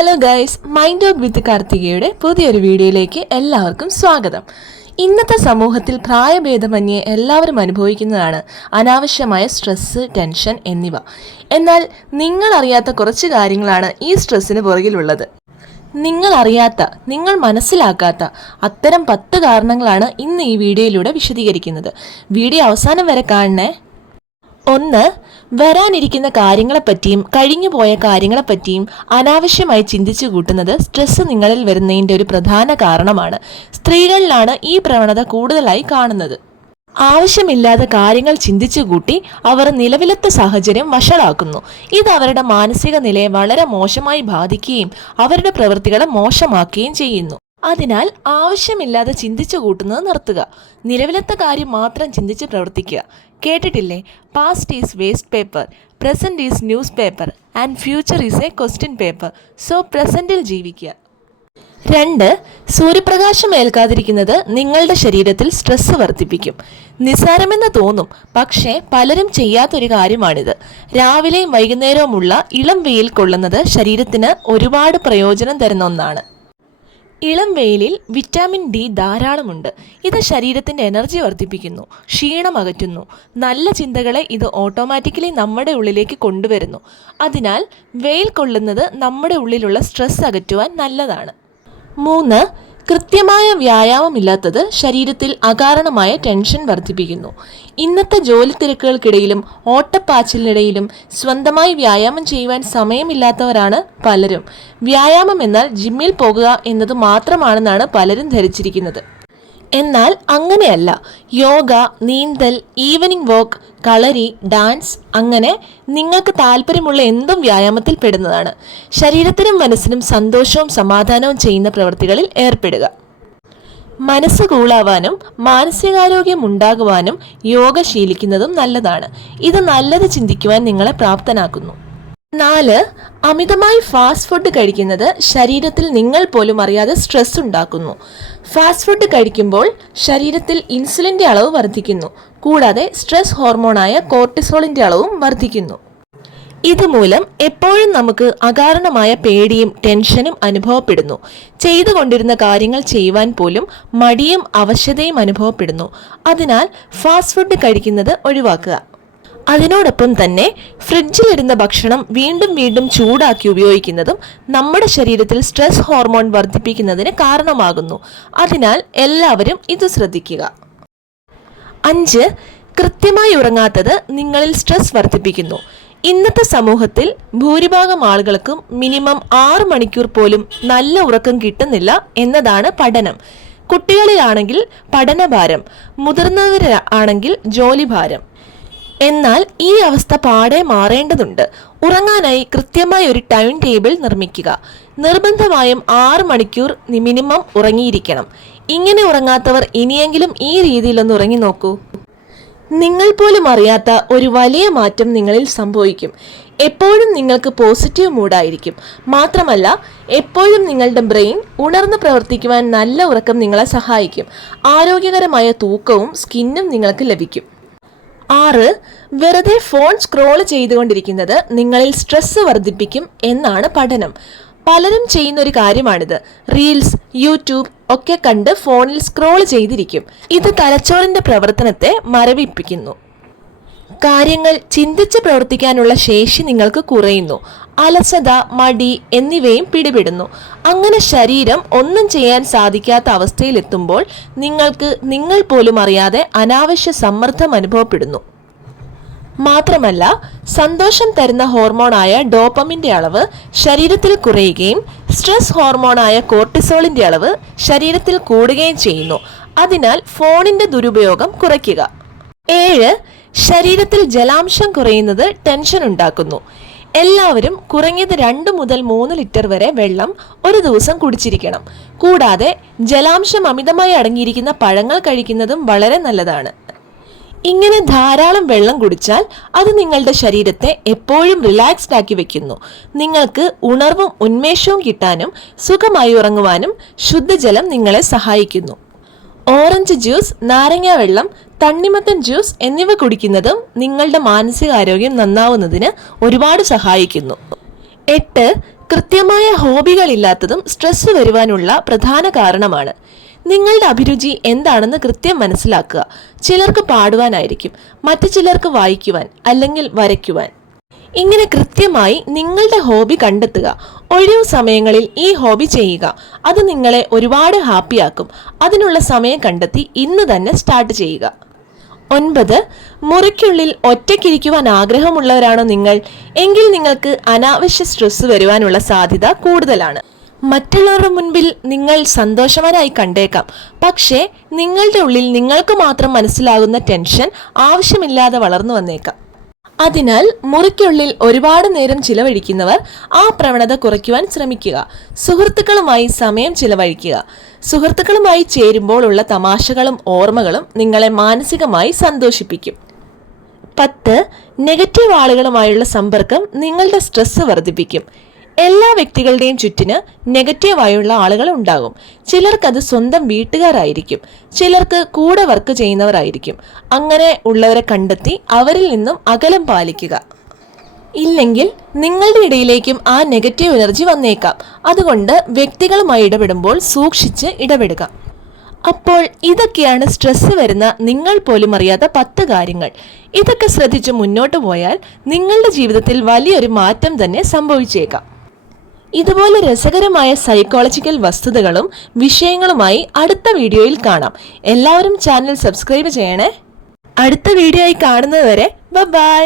Hello guys, mind talk with കാർത്തികയുടെ പുതിയൊരു വീഡിയോയിലേക്ക് എല്ലാവർക്കും സ്വാഗതം. ഇന്നത്തെ സമൂഹത്തിൽ പ്രായഭേദമന്യേ എല്ലാവരും അനുഭവിക്കുന്നതാണ് അനാവശ്യമായ സ്ട്രെസ്സ്, ടെൻഷൻ എന്നിവ. എന്നാൽ നിങ്ങൾ അറിയാത്ത കുറച്ച് കാര്യങ്ങളാണ് ഈ സ്ട്രെസ്സിന് പുറകിലുള്ളത്. നിങ്ങൾ അറിയാത്ത, നിങ്ങൾ മനസ്സിലാക്കാത്ത അത്തരം 10 കാരണങ്ങളാണ് ഇന്ന് ഈ വീഡിയോയിലൂടെ വിശദീകരിക്കുന്നത്. വീഡിയോ അവസാനം വരെ കാണണേ. 1. വരാനിരിക്കുന്ന കാര്യങ്ങളെപ്പറ്റിയും കഴിഞ്ഞുപോയ കാര്യങ്ങളെപ്പറ്റിയും അനാവശ്യമായി ചിന്തിച്ചു കൂട്ടുന്നത് സ്ട്രെസ് നിങ്ങളിൽ വരുന്നതിൻ്റെ ഒരു പ്രധാന കാരണമാണ്. സ്ത്രീകളിലാണ് ഈ പ്രവണത കൂടുതലായി കാണുന്നത്. ആവശ്യമില്ലാത്ത കാര്യങ്ങൾ ചിന്തിച്ചു കൂട്ടി അവർ നിലവിലത്തെ സാഹചര്യം വഷളാക്കുന്നു. ഇത് അവരുടെ മാനസിക നിലയെ വളരെ മോശമായി ബാധിക്കുകയും അവരുടെ പ്രവൃത്തികളെ മോശമാക്കുകയും ചെയ്യുന്നു. അതിനാൽ ആവശ്യമില്ലാതെ ചിന്തിച്ചു കൂട്ടുന്നത് നിർത്തുക. നിലവിലത്തെ കാര്യം മാത്രം ചിന്തിച്ച് പ്രവർത്തിക്കുക. കേട്ടിട്ടില്ലേ, past is waste paper, present is newspaper and future is a question paper. So പ്രസന്റിൽ ജീവിക്കുക. 2. സൂര്യപ്രകാശം ഏൽക്കാതിരിക്കുന്നത് നിങ്ങളുടെ ശരീരത്തിൽ സ്ട്രെസ് വർദ്ധിപ്പിക്കും. നിസ്സാരമെന്ന് തോന്നും, പക്ഷേ പലരും ചെയ്യാത്തൊരു കാര്യമാണിത്. രാവിലെയും വൈകുന്നേരവുമുള്ള ഇളം വെയിൽ കൊള്ളുന്നത് ശരീരത്തിന് ഒരുപാട് പ്രയോജനം തരുന്ന ഒന്നാണ്. ഇളം വെയിലിൽ വിറ്റാമിൻ ഡി ധാരാളമുണ്ട്. ഇത് ശരീരത്തിൻ്റെ എനർജി വർദ്ധിപ്പിക്കുന്നു, ക്ഷീണം അകറ്റുന്നു. നല്ല ചിന്തകളെ ഇത് ഓട്ടോമാറ്റിക്കലി നമ്മുടെ ഉള്ളിലേക്ക് കൊണ്ടുവരുന്നു. അതിനാൽ വെയിൽ കൊള്ളുന്നത് നമ്മുടെ ഉള്ളിലുള്ള സ്ട്രെസ് അകറ്റുവാൻ നല്ലതാണ്. 3. കൃത്യമായ വ്യായാമമില്ലാത്തത് ശരീരത്തിൽ അകാരണമായ ടെൻഷൻ വർദ്ധിപ്പിക്കുന്നു. ഇന്നത്തെ ജോലി തിരക്കുകൾക്കിടയിലും ഓട്ടപ്പാച്ചിലിനിടയിലും സ്വന്തമായി വ്യായാമം ചെയ്യുവാൻ സമയമില്ലാത്തവരാണ് പലരും. വ്യായാമം എന്നാൽ ജിമ്മിൽ പോകുക എന്നത് മാത്രമാണെന്നാണ് പലരും ധരിച്ചിരിക്കുന്നത്. എന്നാൽ അങ്ങനെയല്ല. യോഗ, നീന്തൽ, ഈവനിംഗ് വാക്ക്, കളരി, ഡാൻസ്, അങ്ങനെ നിങ്ങൾക്ക് താല്പര്യമുള്ള എന്തും വ്യായാമത്തിൽ പെടുന്നതാണ്. ശരീരത്തിനും മനസ്സിനും സന്തോഷവും സമാധാനവും ചെയ്യുന്ന പ്രവൃത്തികളിൽ ഏർപ്പെടുക. മനസ്സ് കൂളാവാനും മാനസികാരോഗ്യം ഉണ്ടാകുവാനും യോഗ ശീലിക്കുന്നതും നല്ലതാണ്. ഇത് നല്ലത് ചിന്തിക്കുവാൻ നിങ്ങളെ പ്രാപ്തനാക്കുന്നു. 4. അമിതമായി ഫാസ്റ്റ് ഫുഡ് കഴിക്കുന്നത് ശരീരത്തിൽ നിങ്ങൾ പോലും അറിയാതെ സ്ട്രെസ് ഉണ്ടാക്കുന്നു. ഫാസ്റ്റ് ഫുഡ് കഴിക്കുമ്പോൾ ശരീരത്തിൽ ഇൻസുലിൻ്റെ അളവ് വർദ്ധിക്കുന്നു. കൂടാതെ സ്ട്രെസ് ഹോർമോണായ കോർട്ടിസോളിൻ്റെ അളവും വർദ്ധിക്കുന്നു. ഇതുമൂലം എപ്പോഴും നമുക്ക് അകാരണമായ പേടിയും ടെൻഷനും അനുഭവപ്പെടുന്നു. ചെയ്തുകൊണ്ടിരുന്ന കാര്യങ്ങൾ ചെയ്യുവാൻ പോലും മടിയും അവശതയും അനുഭവപ്പെടുന്നു. അതിനാൽ ഫാസ്റ്റ് ഫുഡ് കഴിക്കുന്നത് ഒഴിവാക്കുക. അതിനോടൊപ്പം തന്നെ ഫ്രിഡ്ജിലിരുന്ന ഭക്ഷണം വീണ്ടും വീണ്ടും ചൂടാക്കി ഉപയോഗിക്കുന്നതും നമ്മുടെ ശരീരത്തിൽ സ്ട്രെസ് ഹോർമോൺ വർദ്ധിപ്പിക്കുന്നതിന് കാരണമാകുന്നു. അതിനാൽ എല്ലാവരും ഇത് ശ്രദ്ധിക്കുക. 5. കൃത്യമായി ഉറങ്ങാത്തത് നിങ്ങളിൽ സ്ട്രെസ് വർദ്ധിപ്പിക്കുന്നു. ഇന്നത്തെ സമൂഹത്തിൽ ഭൂരിഭാഗം ആളുകൾക്കും മിനിമം 6 മണിക്കൂർ പോലും നല്ല ഉറക്കം കിട്ടുന്നില്ല എന്നതാണ് പഠനം. കുട്ടികളിലാണെങ്കിൽ പഠനഭാരം, മുതിർന്നവരാണെങ്കിൽ ജോലിഭാരം. എന്നാൽ ഈ അവസ്ഥ പാടെ മാറേണ്ടതുണ്ട്. ഉറങ്ങാനായി കൃത്യമായി ഒരു ടൈം ടേബിൾ നിർമ്മിക്കുക. നിർബന്ധമായും 6 മണിക്കൂർ മിനിമം ഉറങ്ങിയിരിക്കണം. ഇങ്ങനെ ഉറങ്ങാത്തവർ ഇനിയെങ്കിലും ഈ രീതിയിലൊന്ന് ഉറങ്ങി നോക്കൂ. നിങ്ങൾ പോലും അറിയാത്ത ഒരു വലിയ മാറ്റം നിങ്ങളിൽ സംഭവിക്കും. എപ്പോഴും നിങ്ങൾക്ക് പോസിറ്റീവ് മൂഡായിരിക്കും. മാത്രമല്ല, എപ്പോഴും നിങ്ങളുടെ ബ്രെയിൻ ഉണർന്ന് പ്രവർത്തിക്കുവാൻ നല്ല ഉറക്കം നിങ്ങളെ സഹായിക്കും. ആരോഗ്യകരമായ തൂക്കവും സ്കിന്നും നിങ്ങൾക്ക് ലഭിക്കും. 6. വെറുതെ ഫോൺ സ്ക്രോൾ ചെയ്തുകൊണ്ടിരിക്കുന്നത് നിങ്ങളിൽ സ്ട്രെസ് വർദ്ധിപ്പിക്കും എന്നാണ് പഠനം. പലരും ചെയ്യുന്ന ഒരു കാര്യമാണിത്. റീൽസ്, യൂട്യൂബ് ഒക്കെ കണ്ട് ഫോണിൽ സ്ക്രോൾ ചെയ്തിരിക്കും. ഇത് തലച്ചോറിന്റെ പ്രവർത്തനത്തെ മരവിപ്പിക്കുന്നു. കാര്യങ്ങൾ ചിന്തിച്ച് പ്രവർത്തിക്കാനുള്ള ശേഷി നിങ്ങൾക്ക് കുറയുന്നു. അലസത, മടി എന്നിവയും പിടിപെടുന്നു. അങ്ങനെ ശരീരം ഒന്നും ചെയ്യാൻ സാധിക്കാത്ത അവസ്ഥയിലെത്തുമ്പോൾ നിങ്ങൾക്ക് നിങ്ങൾ പോലും അറിയാതെ അനാവശ്യ സമ്മർദ്ദം അനുഭവപ്പെടുന്നു. മാത്രമല്ല, സന്തോഷം തരുന്ന ഹോർമോണായ ഡോപ്പമിൻ്റെ അളവ് ശരീരത്തിൽ കുറയുകയും സ്ട്രെസ് ഹോർമോണായ കോർട്ടിസോളിൻ്റെ അളവ് ശരീരത്തിൽ കൂടുകയും ചെയ്യുന്നു. അതിനാൽ ഫോണിൻ്റെ ദുരുപയോഗം കുറയ്ക്കുക. 7. ശരീരത്തിൽ ജലാംശം കുറയുന്നത് ടെൻഷൻ ഉണ്ടാക്കുന്നു. എല്ലാവരും കുറഞ്ഞത് 2 മുതൽ 3 ലിറ്റർ വരെ വെള്ളം ഒരു ദിവസം കുടിച്ചിരിക്കണം. കൂടാതെ ജലാംശം അമിതമായി അടങ്ങിയിരിക്കുന്ന പഴങ്ങൾ കഴിക്കുന്നതും വളരെ നല്ലതാണ്. ഇങ്ങനെ ധാരാളം വെള്ളം കുടിച്ചാൽ അത് നിങ്ങളുടെ ശരീരത്തെ എപ്പോഴും റിലാക്സ്ഡ് ആക്കി വെക്കുന്നു. നിങ്ങൾക്ക് ഉണർവും ഉന്മേഷവും കിട്ടാനും സുഖമായി ഉറങ്ങുവാനും ശുദ്ധജലം നിങ്ങളെ സഹായിക്കുന്നു. ഓറഞ്ച് ജ്യൂസ്, നാരങ്ങ വെള്ളം, തണ്ണിമത്തൻ ജ്യൂസ് എന്നിവ കുടിക്കുന്നതും നിങ്ങളുടെ മാനസികാരോഗ്യം നന്നാവുന്നതിന് ഒരുപാട് സഹായിക്കുന്നു. 8. കൃത്യമായ ഹോബികളില്ലാത്തതും സ്ട്രെസ് വരുവാനുള്ള പ്രധാന കാരണമാണ്. നിങ്ങളുടെ അഭിരുചി എന്താണെന്ന് കൃത്യം മനസ്സിലാക്കുക. ചിലർക്ക് പാടുവാനായിരിക്കും, മറ്റു ചിലർക്ക് വായിക്കുവാൻ അല്ലെങ്കിൽ വരയ്ക്കുവാൻ. ഇങ്ങനെ കൃത്യമായി നിങ്ങളുടെ ഹോബി കണ്ടെത്തുക. ഒഴിവു സമയങ്ങളിൽ ഈ ഹോബി ചെയ്യുക. അത് നിങ്ങളെ ഒരുപാട് ഹാപ്പിയാക്കും. അതിനുള്ള സമയം കണ്ടെത്തി ഇന്ന് തന്നെ സ്റ്റാർട്ട് ചെയ്യുക. 9. മുറിക്കുള്ളിൽ ഒറ്റയ്ക്കിരിക്കുവാൻ ആഗ്രഹമുള്ളവരാണോ നിങ്ങൾ? എങ്കിൽ നിങ്ങൾക്ക് അനാവശ്യ സ്ട്രെസ് വരുവാനുള്ള സാധ്യത കൂടുതലാണ്. മറ്റുള്ളവരുടെ മുൻപിൽ നിങ്ങൾ സന്തോഷവാനായി കണ്ടേക്കാം, പക്ഷേ നിങ്ങളുടെ ഉള്ളിൽ നിങ്ങൾക്ക് മാത്രം മനസ്സിലാകുന്ന ടെൻഷൻ ആവശ്യമില്ലാതെ വളർന്നു വന്നേക്കാം. അതിനാൽ മുറിക്കുള്ളിൽ ഒരുപാട് നേരം ചിലവഴിക്കുന്നവർ ആ പ്രവണത കുറയ്ക്കുവാൻ ശ്രമിക്കുക. സുഹൃത്തുക്കളുമായി സമയം ചിലവഴിക്കുക. സുഹൃത്തുക്കളുമായി ചേരുമ്പോൾ ഉള്ള തമാശകളും ഓർമ്മകളും നിങ്ങളെ മാനസികമായി സന്തോഷിപ്പിക്കും. 10. നെഗറ്റീവ് ആളുകളുമായുള്ള സമ്പർക്കം നിങ്ങളുടെ സ്ട്രെസ് വർദ്ധിപ്പിക്കും. എല്ലാ വ്യക്തികളുടെയും ചുറ്റിന് നെഗറ്റീവായുള്ള ആളുകൾ ഉണ്ടാകും. ചിലർക്കത് സ്വന്തം വീട്ടുകാരായിരിക്കും, ചിലർക്ക് കൂടെ വർക്ക് ചെയ്യുന്നവരായിരിക്കും. അങ്ങനെ ഉള്ളവരെ കണ്ടെത്തി അവരിൽ നിന്നും അകലം പാലിക്കുക. ഇല്ലെങ്കിൽ നിങ്ങളുടെ ഇടയിലേക്കും ആ നെഗറ്റീവ് എനർജി വന്നേക്കാം. അതുകൊണ്ട് വ്യക്തികളുമായി ഇടപെടുമ്പോൾ സൂക്ഷിച്ച് ഇടപെടുക. അപ്പോൾ ഇതൊക്കെയാണ് സ്ട്രെസ് വരുന്ന നിങ്ങൾ പോലും അറിയാത്ത 10 കാര്യങ്ങൾ. ഇതൊക്കെ ശ്രദ്ധിച്ച് മുന്നോട്ട് പോയാൽ നിങ്ങളുടെ ജീവിതത്തിൽ വലിയൊരു മാറ്റം തന്നെ സംഭവിച്ചേക്കാം. ഇതുപോലെ രസകരമായ സൈക്കോളജിക്കൽ വസ്തുതകളും വിഷയങ്ങളുമായി അടുത്ത വീഡിയോയിൽ കാണാം. എല്ലാവരും ചാനൽ സബ്സ്ക്രൈബ് ചെയ്യണേ. അടുത്ത വീഡിയോ ആയി കാണുന്നതുവരെ ബൈ.